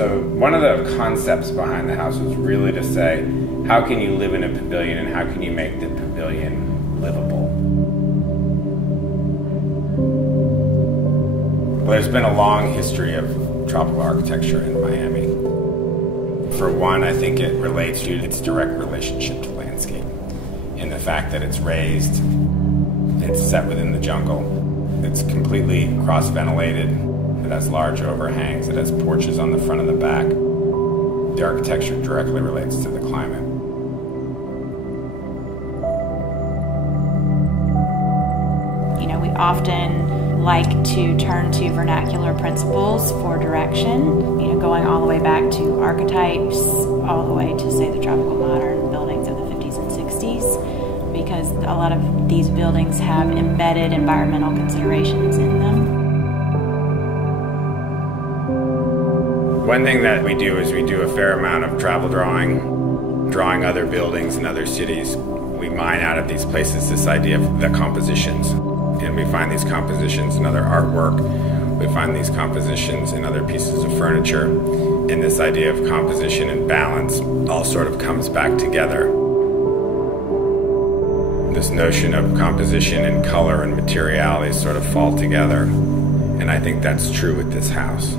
So one of the concepts behind the house was really to say, how can you live in a pavilion and how can you make the pavilion livable? Well, there's been a long history of tropical architecture in Miami. For one, I think it relates to its direct relationship to landscape, in the fact that it's raised, it's set within the jungle, it's completely cross-ventilated, it has large overhangs, it has porches on the front and the back. The architecture directly relates to the climate. You know, we often like to turn to vernacular principles for direction, you know, going all the way back to archetypes, all the way to, say, the tropical modern buildings of the 50s and 60s, because a lot of these buildings have embedded environmental considerations in them. One thing that we do is we do a fair amount of travel drawing other buildings and other cities. We mine out of these places this idea of the compositions. And we find these compositions in other artwork. We find these compositions in other pieces of furniture. And this idea of composition and balance all sort of comes back together. This notion of composition and color and materiality sort of fall together. And I think that's true with this house.